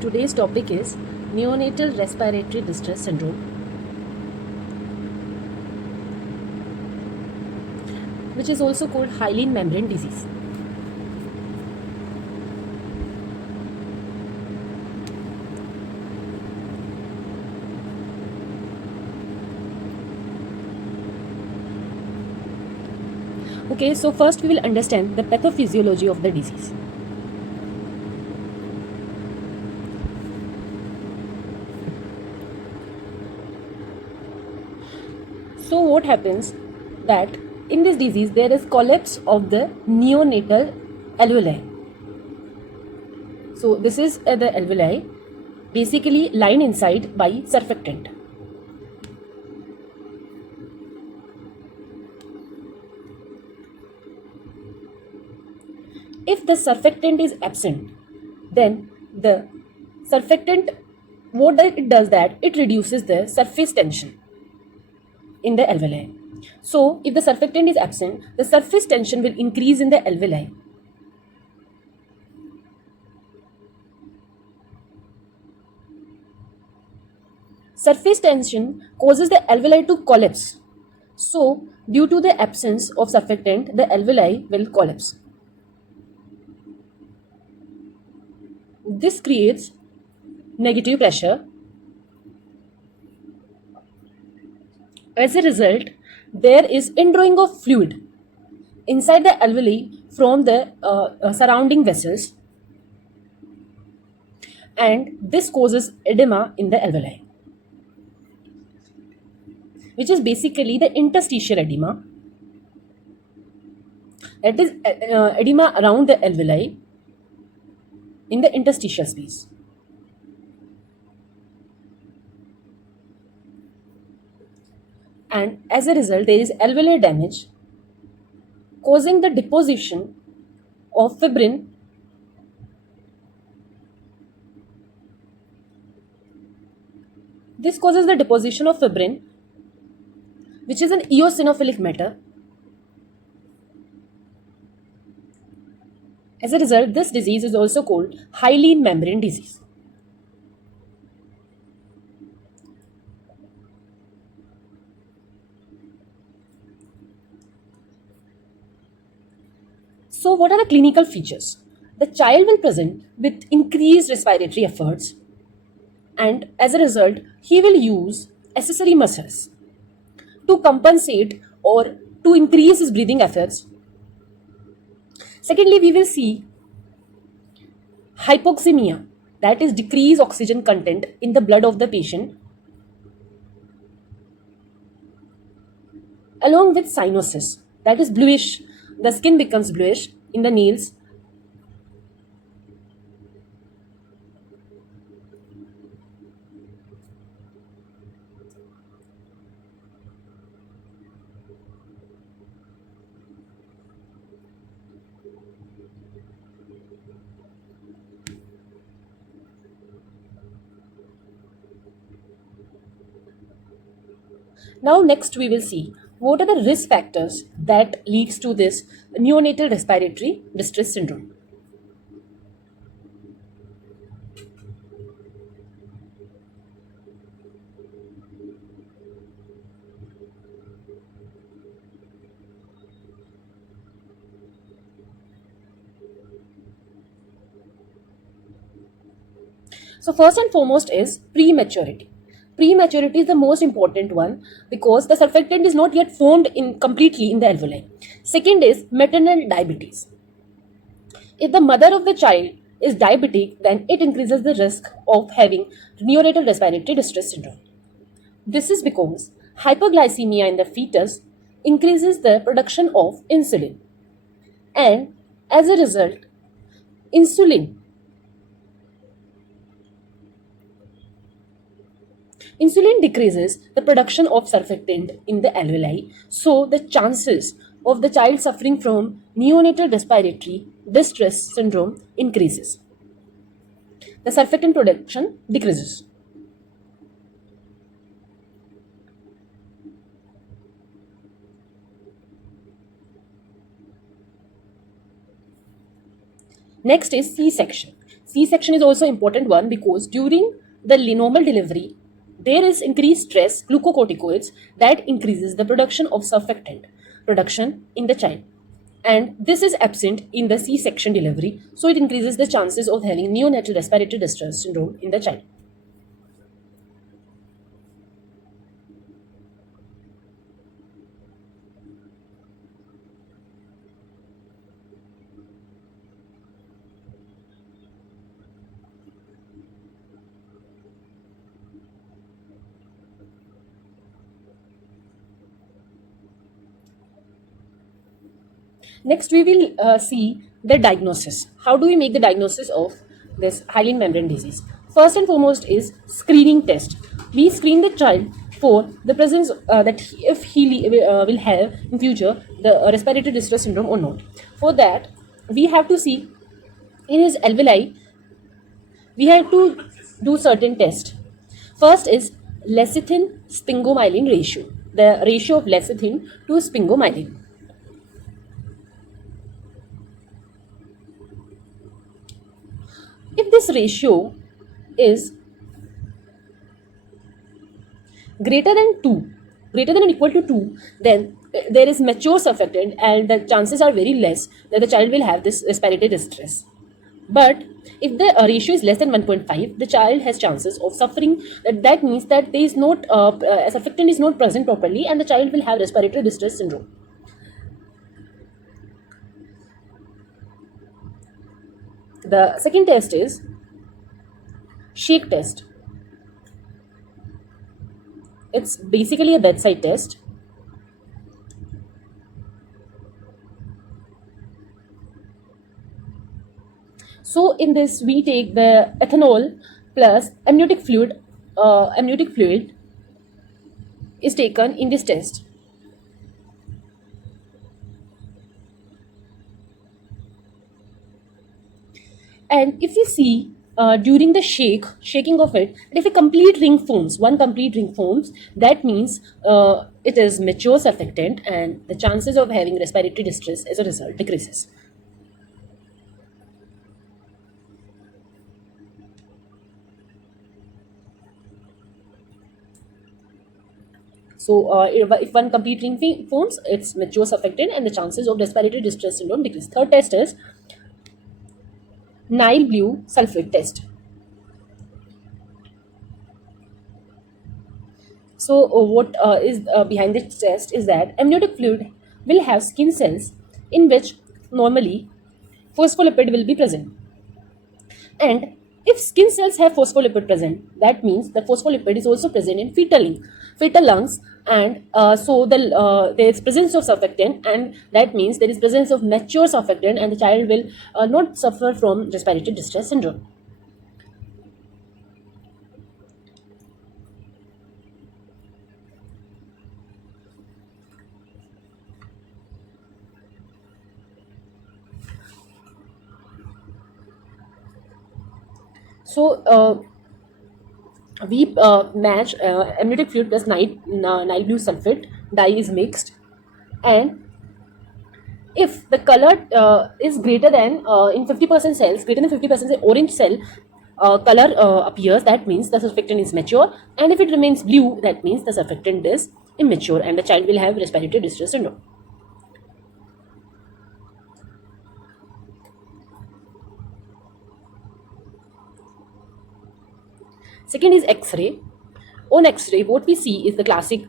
Today's topic is neonatal respiratory distress syndrome, which is also called hyaline membrane disease. Okay, so first we will understand the pathophysiology of the disease. So what happens that in this disease there is collapse of the neonatal alveoli. So this is the alveoli basically lined inside by surfactant. If the surfactant is absent, then the surfactant, what it does that it reduces the surface tension in the alveoli. So if the surfactant is absent, the surface tension will increase in the alveoli. Surface tension causes the alveoli to collapse. So due to the absence of surfactant, the alveoli will collapse. This creates negative pressure. As a result, there is indrawing of fluid inside the alveoli from the surrounding vessels, and this causes edema in the alveoli, which is basically the interstitial edema. It is edema around the alveoli in the interstitial space. And as a result, there is alveolar damage causing the deposition of fibrin This causes the deposition of fibrin, which is an eosinophilic matter. As a result, this disease is also called hyaline membrane disease. So, what are the clinical features? The child will present with increased respiratory efforts, and as a result, he will use accessory muscles to compensate or to increase his breathing efforts. Secondly, we will see hypoxemia, that is decreased oxygen content in the blood of the patient, along with cyanosis, that is bluish. The skin becomes bluish in the nails. Now next we will see what are the risk factors that leads to this neonatal respiratory distress syndrome. So first and foremost is prematurity. Prematurity is the most important one because the surfactant is not yet formed in completely in the alveoli. Second is maternal diabetes. If the mother of the child is diabetic, then it increases the risk of having neonatal respiratory distress syndrome. This is because hyperglycemia in the fetus increases the production of insulin, and as a result, insulin Insulin decreases the production of surfactant in the alveoli, so the chances of the child suffering from neonatal respiratory distress syndrome increases. The surfactant production decreases. Next is C-section. C-section is also important one because during the normal delivery, there is increased stress, glucocorticoids, that increases the production of surfactant production in the child. And this is absent in the C-section delivery, so it increases the chances of having neonatal respiratory distress syndrome in the child. Next, we will see the diagnosis. How do we make the diagnosis of this hyaline membrane disease? First and foremost is screening test. We screen the child for the presence if he will have in future the respiratory distress syndrome or not. For that, we have to see in his alveoli, we have to do certain tests. First is lecithin sphingomyelin ratio, the ratio of lecithin to sphingomyelin. If this ratio is greater than 2, greater than or equal to 2, then there is mature surfactant and the chances are very less that the child will have this respiratory distress. But if the ratio is less than 1.5, the child has chances of suffering. That means that there is not a surfactant is not present properly and the child will have respiratory distress syndrome. The second test is shake test. It's basically a bedside test. So in this, we take the ethanol plus amniotic fluid. Amniotic fluid is taken in this test. And if we see during the shaking of it, if a complete ring forms, one complete ring forms, that means it is mature surfactant and the chances of having respiratory distress as a result decreases. So if one complete ring forms, it's mature surfactant and the chances of respiratory distress syndrome decrease. Third test is Nile blue sulfate test. So what is behind this test is that amniotic fluid will have skin cells in which normally phospholipid will be present. And if skin cells have phospholipid present, that means the phospholipid is also present in fetal lungs, and there is presence of surfactant, and that means there is presence of mature surfactant, and the child will not suffer from respiratory distress syndrome. So we match amniotic fluid plus Nile blue sulfate, dye is mixed, and if the color is greater than in 50% cells, greater than 50% orange cell color appears, that means the surfactant is mature, and if it remains blue, that means the surfactant is immature and the child will have respiratory distress syndrome. Second is X-ray. On X-ray, what we see is the classic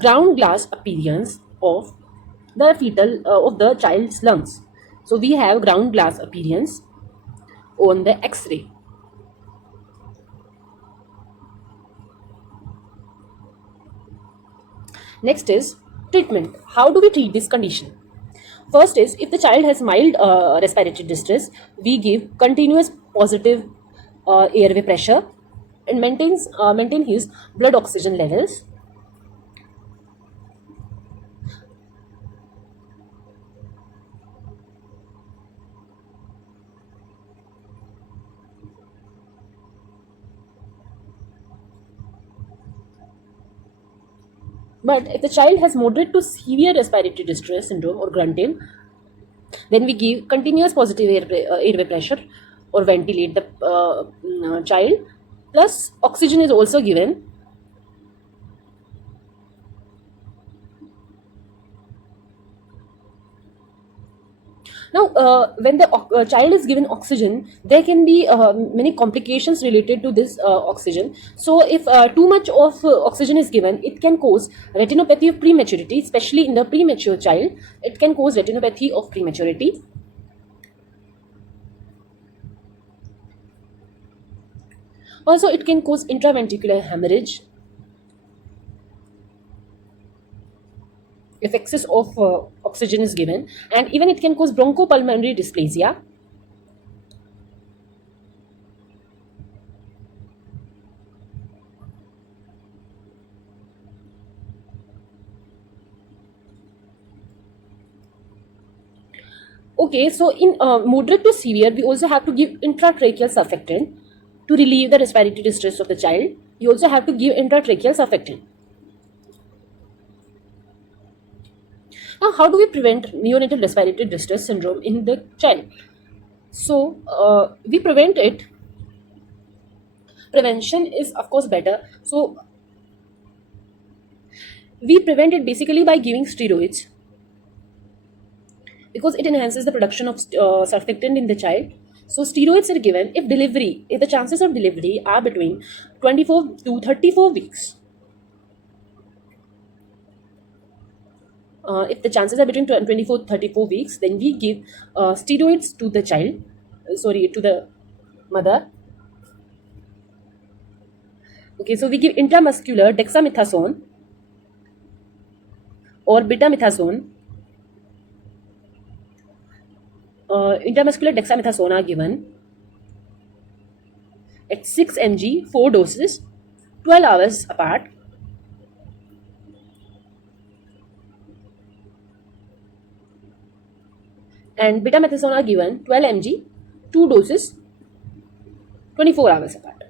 ground glass appearance of the of the child's lungs. So we have ground glass appearance on the X-ray. Next is treatment. How do we treat this condition? First is, if the child has mild respiratory distress, we give continuous positive airway pressure and maintain his blood oxygen levels. But if the child has moderate to severe respiratory distress syndrome or grunting, then we give continuous positive airway pressure or ventilate the child. Plus oxygen is also given. Now, when the child is given oxygen, there can be many complications related to this oxygen. So, if too much of oxygen is given, it can cause retinopathy of prematurity, especially in the premature child. It can cause retinopathy of prematurity. Also, it can cause intraventricular hemorrhage if excess of oxygen is given, and even it can cause bronchopulmonary dysplasia. Okay, so in moderate to severe, we also have to give intratracheal surfactant to relieve the respiratory distress of the child. You also have to give intratracheal surfactant. Now, how do we prevent neonatal respiratory distress syndrome in the child? So, we prevent it. Prevention is, of course, better. So, we prevent it basically by giving steroids because it enhances the production of surfactant in the child. So, steroids are given if the chances of delivery are between 24 to 34 weeks. If the chances are between 24 to 34 weeks, then we give steroids to the child, to the mother. Okay, so we give intramuscular dexamethasone or betamethasone. Intramuscular dexamethasone are given at 6 mg, 4 doses, 12 hours apart. And betamethasone are given 12 mg, 2 doses, 24 hours apart.